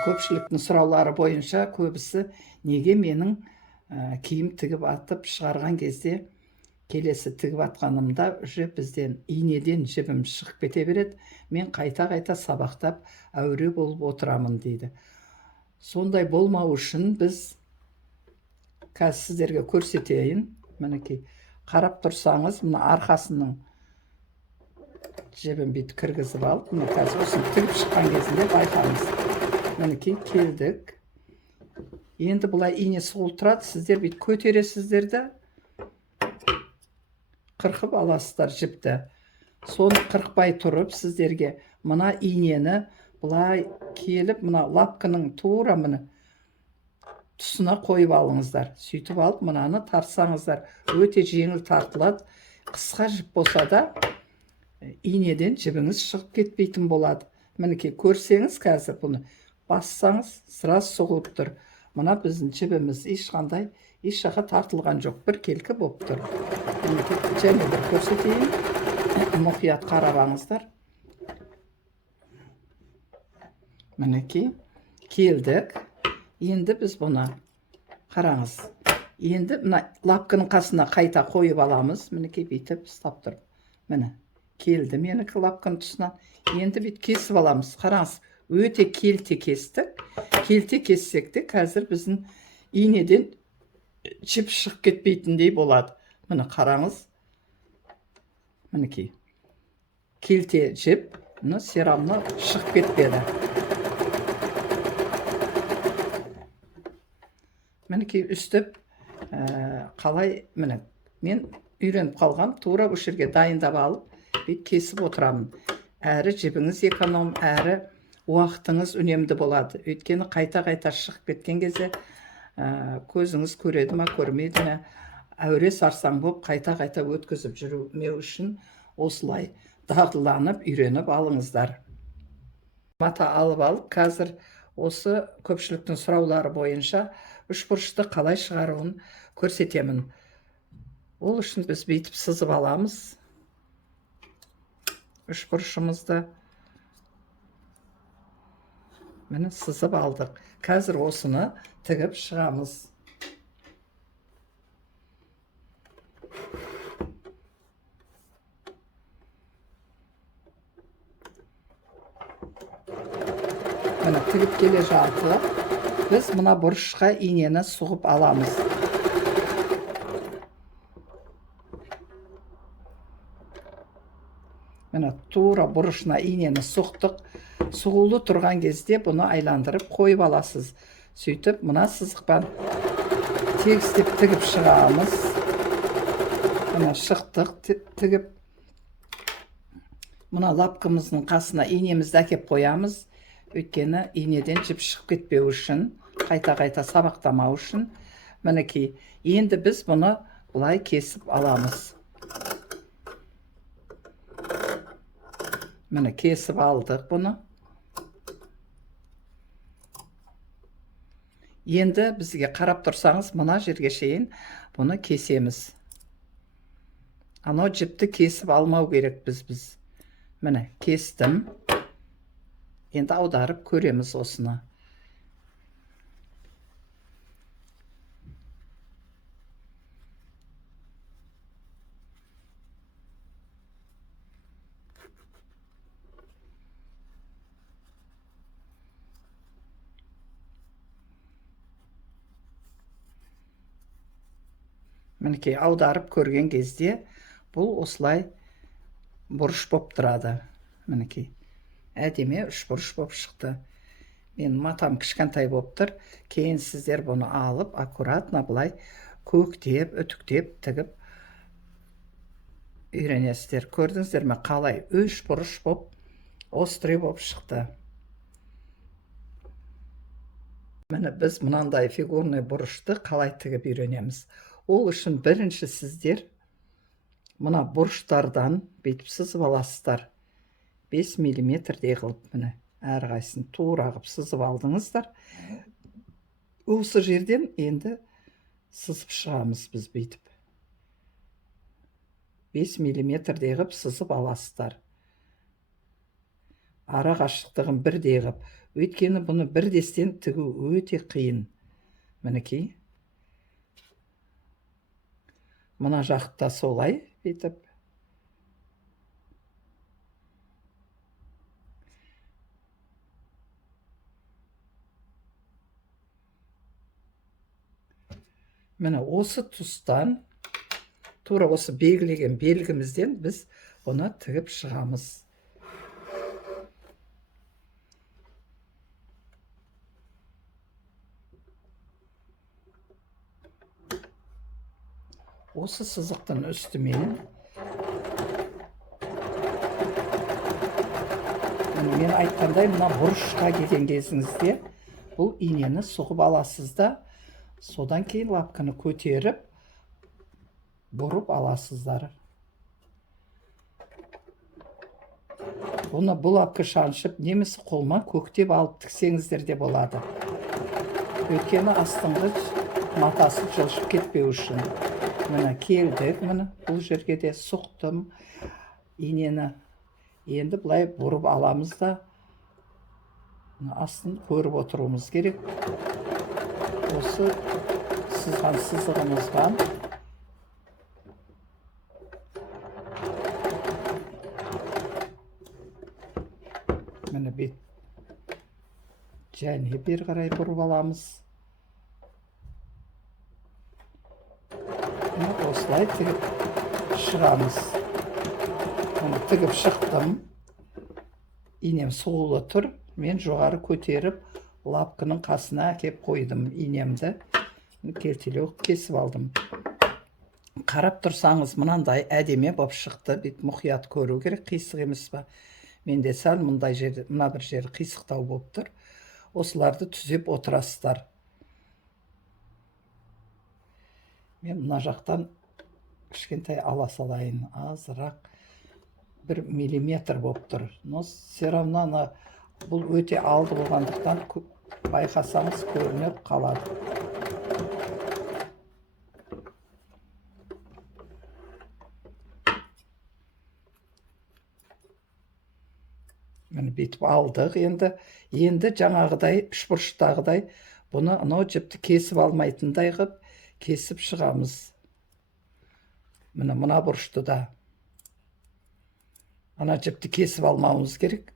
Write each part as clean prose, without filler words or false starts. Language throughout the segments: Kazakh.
Көпшіліктің сұраулары бойынша көбісі неге менің киім тігіп атып шығарған кезде келесі тігіп атқанымда уже бізден инеден жібім шығып кете береді, мен қайта сабақтап әуре болып отырамын дейді. Сондай болмау үшін біз қазір сіздерге көрсетейін. Мінекей, қарап тұрсаңыз, мына арқасының жібін бүйтіп кіргізіп алып, міне қазір осыны тігіп шыққан кезінде байқаңыз. Мінекей, келдік. Енді бұлай ине сұғыл тұрады, сіздер бүйтіп көтересіздер де қырқып аласыздар жіпті. Соны қырқпай тұрып, сіздерге мына инені бұлай келіп, мына лапкының тура міне тұсына қойып алыңыздар. Сөйтіп алып, мынаны тартсаңыздар, өте жеңіл тартылады. Қысқа жіп болса да инеден жібіңіз шығып кетпейтін болады. Мінекей, көрсеңіз қазір бұны бассаңыз сразу сұғылып тұр. Мына біздің жібіміз ешқандай еш жаққа тартылған жоқ, бір келкі болып тұр. Мінекей, және бір көрсетейін, мұқият қарабаңыздар. Мінекей, келдік. Енді біз бұны қараңыз. Енді мына лапкының қасына қайта қойып аламыз. Мінекей, бүйтіп ұстап тұрып. Міне, келді менікі лапкының тұсынан. Енді бүйтіп кесіп аламыз. Қараңыз, өте келте кестік. Келте кессек те қазір біздің инеден жіп шығып кетпейтіндей болады. Міне қараңыз. Мінекей, келте жіп, серамны шығып кетпеді. Мінекей, үстіп қалай, міне, мен үйреніп қалғам, тура осы жерге дайындап алып, бүйтіп кесіп отырамын. Әрі жібіңіз эконом, әрі уақытыңыз үнемді болады. Өйткені қайта шығып кеткен кезде көзіңіз көреді ма, көрмейді ме, әуре сарсаң болып қайта өткізіп жүрмеу үшін осылай дағдыланып, үйреніп алыңыздар. Мата алып, қазір осы көпшіліктің сұраулары бойынша үшбұрышты қалай шығаруын көрсетемін. Ол үшін біз бүйтіп сызып аламыз үшбұрышымызды. Міне, сызып алдық. Қазір осыны тігіп шығамыз. Міне, тігіп келе жатып, біз мына бұрышқа инені сұғып аламыз. Міне, тура бұрышына инені сұқтық. Сұғулы тұрған кезде бұны айландырып қойып аласыз. Сөйтіп, мына сызықпен тегістеп тігіп шығамыз. Мына шықтық тігіп. Мына лапкамыздың қасына инемізді әкеп қоямыз. Өйткені инеден жіп шығып кетпеу үшін, қайта сабақтамау үшін. Мінекей, енді біз бұны бұлай кесіп аламыз. Міне, кесіп алдық бұны. Енді бізге қарап тұрсаңыз, мына жерге шейін бұны кесеміз. Анау жіпті кесіп алмау керек біз. Міне, кестім. Енді аударып көреміз осыны. Мінекей, аударып көрген кезде бұл осылай бұрыш боп тұрады. Мінекей, әдеме үшбұрыш боп шықты. Мен матам кішкентай боп тұр. Кейін сіздер бұны алып, аккуратно бұлай көктеп, үтіктеп, тігіп үйренесіздер. Көрдіңіздер ме, қалай үшбұрыш боп, острый боп шықты. Міне, біз мынандай фигурный бұрышты қалай тігіп үйренеміз. Ол үшін бірінші сіздер мына бұрыштардан бүйтіп сызып аласыздар. 5 миллиметрдей қылып, міне, әрқайсысын тура қылып сызып алдыңыздар. Осы жерден енді сызып шығамыз біз бүйтіп. 5 миллиметрдей қылып сызып аласыздар. Ара қашықтығын бірдей қылып. Өйткені бұны бірдестен тігу өте қиын. Мінекей. Мына жақта солай бүйтіп. Міне осы тұстан, тура осы белгілеген белгімізден біз оны тігіп шығамыз. Осы сызықтың үстімен мен айтқандай, мына бұрышқа келген кезіңізде бұл инені сұғып аласыз да, содан кейін лапканы көтеріп, бұрып аласыздар. Бұны бұл лапка шаншып, немесе қолма көктеп алып тіксеңіздер де болады. Өйткені астыңғы матасы жылжып кетпеу үшін. Міне келдік, міне бұл жерге де сұқтым инені. Енді бұлай бұрып аламыз да, астын көріп отыруымыз керек. Осы сызған сызығымызға міне бет және бер қарай бұрып аламыз. Осылай тігіп шығамыз. Тігіп шықтым. Инем сұғулы тұр. Мен жоғары көтеріп, лапкының қасына әкеп қойдым инемді. Келтелеу кесіп алдым. Қарап тұрсаңыз, мынандай әдемі боп шықты. Бет мұқият көру керек, қисық емес па? Менде сәл мұндай жерде, мына бір жері қисықтау болып тұр. Осыларды түзеп отырасыздар. Мен мына жақтан кішкентай ала салайын, азырақ 1 миллиметр болып тұр. Но все равно бұл өте алды болғандықтан байқасаңыз көрініп қалады. Міне бүйтіп алдық. Енді жаңағыдай үшбұрыштағыдай бұны анау жіпті кесіп алмайтындай қып кесіп шығамыз. Мына бұрышты да. Ана жіпті кесіп алмауымыз керек.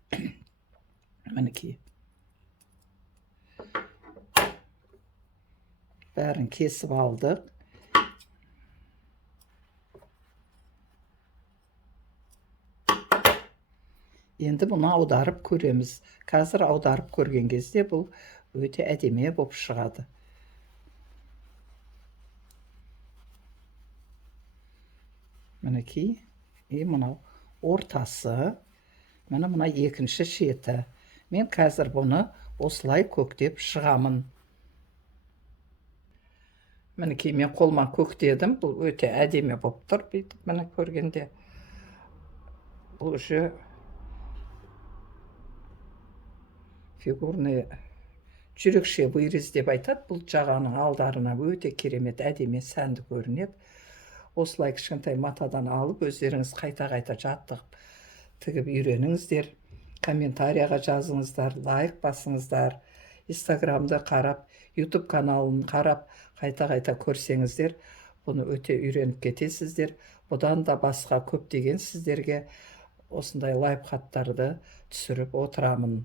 Мінекей. Бәрін кесіп алдық. Енді бұны аударып көреміз. Қазір аударып көрген кезде бұл өте әдемі болып шығады. Мінекей. Мынау ортасы. Мына екінші шеті. Мен қазір бұны осылай көктеп шығамын. Мінекей, мен қолма көктедім. Бұл өте әдемі болып тұр. Міне көргенде. Бұл уже фигурный жүрекше вырез деп айтады. Бұл жағаның алдарына өте керемет, әдемі, сәнді көрінеді. Осылай кішкентай матадан алып, өздеріңіз қайта-қайта жаттығып, тігіп үйреніңіздер. Комментарияға жазыңыздар, лайк басыңыздар. Инстаграмды қарап, YouTube каналын қарап, қайта-қайта көрсеңіздер, бұны өте үйреніп кетесіздер. Бұдан да басқа көптеген сіздерге осындай лайфхактарды түсіріп отырамын.